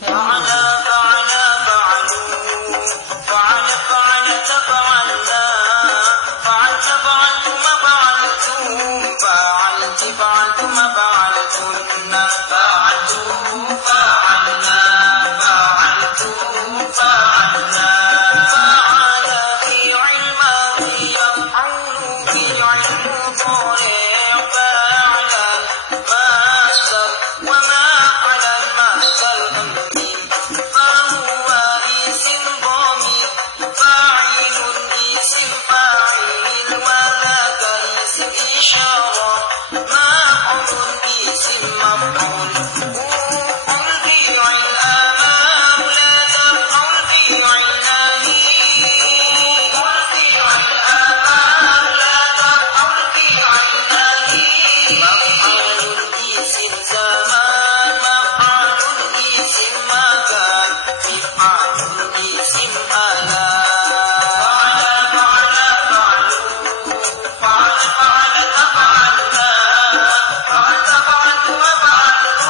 فعل فعل فعلوا فعل فعلت فعلنا فعلت فعلتم فعلتم فعلت فعلتم فعلتن فعلتم فعلنا فعلتم فعلنا فعل فعل ماضي يفعل فعل مضارع فعل مصدر وما على المصدر أمين فهو اسم ضمير فاعل اسم فاعل وذاك اسم إشارة مفعول اسم مفعول قل فعل آمار لا تفعل فعل نهي قل فعل آمار لا تفعل فعل نهي مفعول اسم زمان مفعول اسم مكان مفعول اسم ألا فعل فعل فعلوا فعل فعلت فعلتم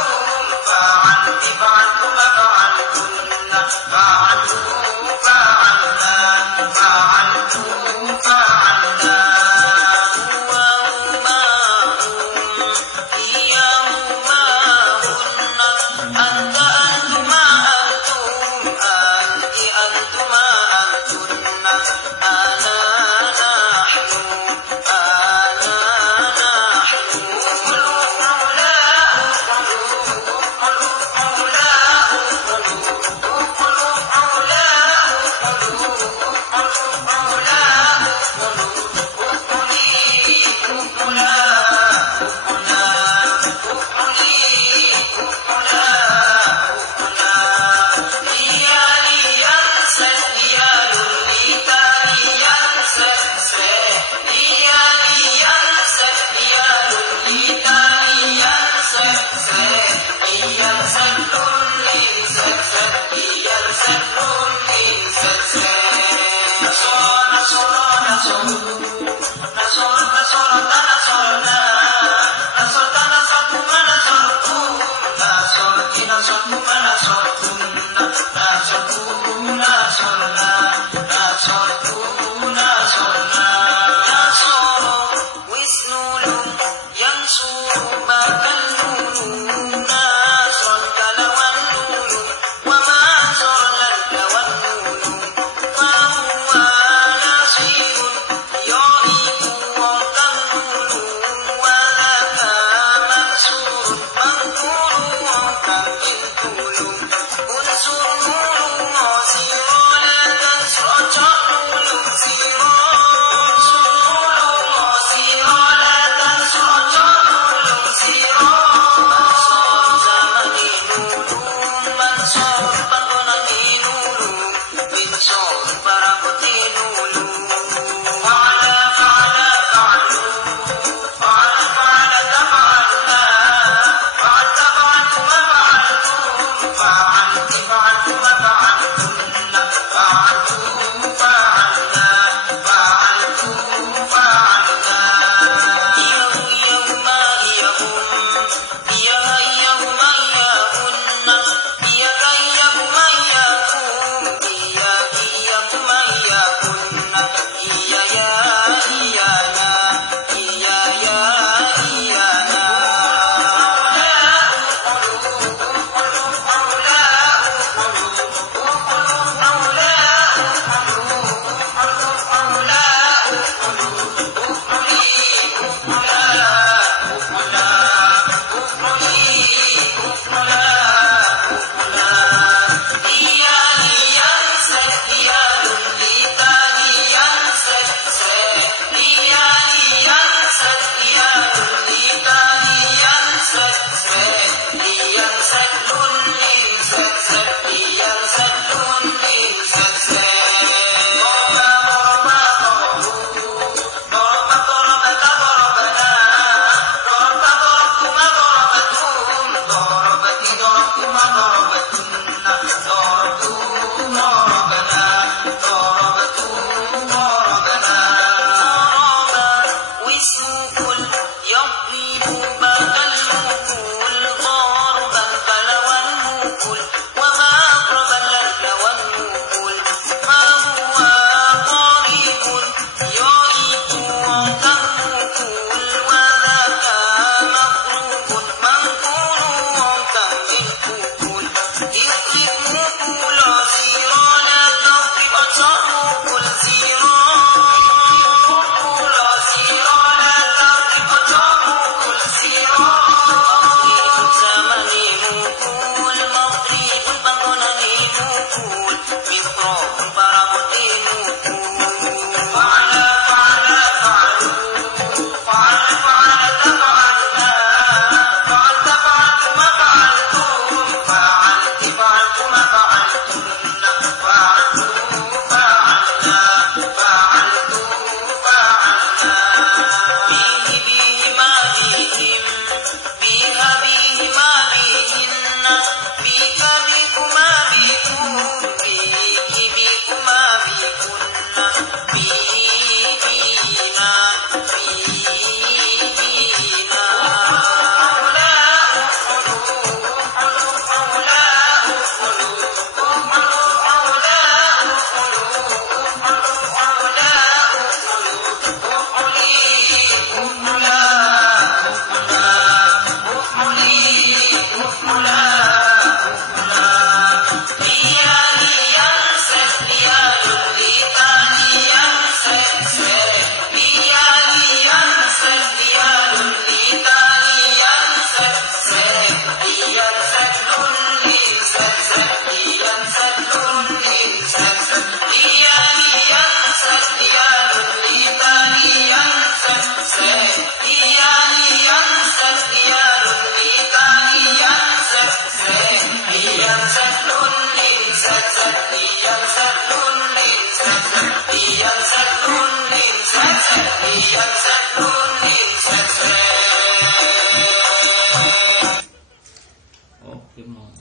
إنسان نون إنسان سين إنسان نون